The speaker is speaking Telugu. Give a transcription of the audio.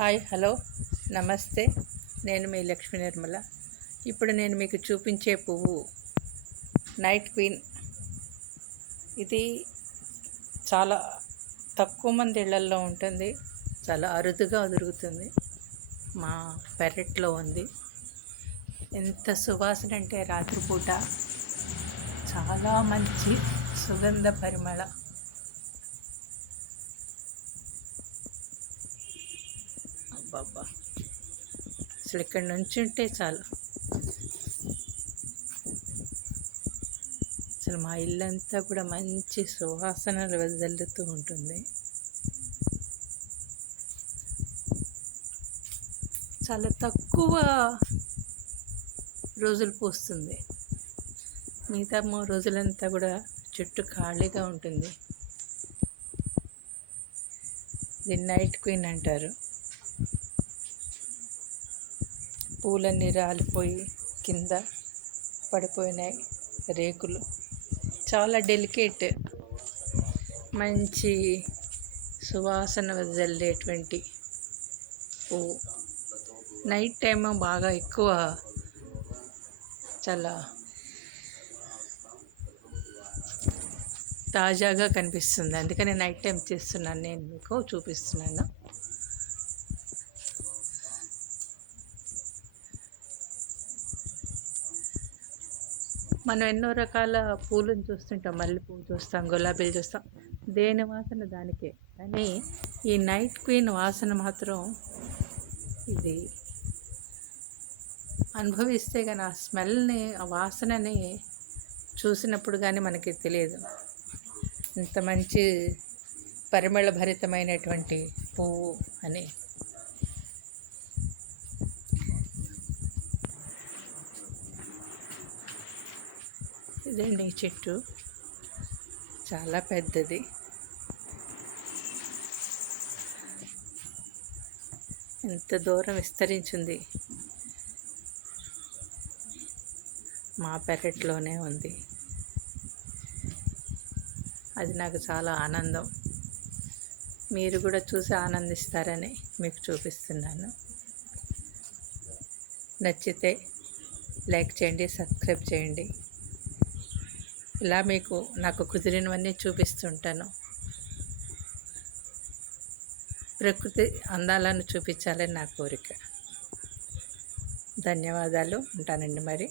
హాయ్ హలో నమస్తే. నేను మీ లక్ష్మీ నిర్మల. ఇప్పుడు నేను మీకు చూపించే పువ్వు నైట్ క్వీన్. ఇది చాలా తక్కువ మంది ఇళ్లల్లో ఉంటుంది, చాలా అరుదుగా దొరుకుతుంది. మా పెరట్లో ఉంది. ఎంత సువాసన అంటే రాత్రిపూట చాలా మంచి సుగంధ పరిమళ. అబ్బబ్బా, అసలు ఇక్కడ నుంచి ఉంటే చాలు, అసలు మా ఇల్లంతా కూడా మంచి సువాసనలు వెదజల్లుతూ ఉంటుంది. చాలా తక్కువ రోజులు పూస్తుంది, మిగతా 3 రోజులంతా కూడా చెట్టు ఖాళీగా ఉంటుంది. దీన్ని నైట్ క్వీన్ అంటారు. పూలన్నీ రాలిపోయి కింద పడిపోయినాయి. రేకులు చాలా డెలికేట్, మంచి సువాసన వెదజల్లేటువంటి పువ్వు. నైట్ టైం బాగా ఎక్కువ, చాలా తాజాగా కనిపిస్తుంది. అందుకని నైట్ టైం చేస్తున్నాను, నేను మీకు చూపిస్తున్నాను. మనం ఎన్నో రకాల పూలను చూస్తుంటాం, మల్లెపూలు చూస్తాం, గులాబీలు చూస్తాం, దేని వాసన దానికే. కానీ ఈ నైట్ క్వీన్ వాసన మాత్రం, ఇది అనుభవిస్తే కానీ ఆ స్మెల్ని, ఆ వాసనని చూసినప్పుడు కానీ మనకి తెలియదు ఇంత మంచి పరిమళ భరితమైనటువంటి పువ్వు అని. ఇదండి చెట్టు, చాలా పెద్దది. ఎంత దూరం విస్తరించింది. మా పెరట్లోనే ఉంది. అది నాకు చాలా ఆనందం. మీరు కూడా చూసి ఆనందిస్తారని మీకు చూపిస్తున్నాను. నచ్చితే లైక్ చేయండి, సబ్స్క్రైబ్ చేయండి. ఇలా మీకు నాకు కుదిరినవన్నీ చూపిస్తుంటాను. ప్రకృతి అందాలను చూపించాలని నా కోరిక. ధన్యవాదాలు. ఉంటానండి మరి.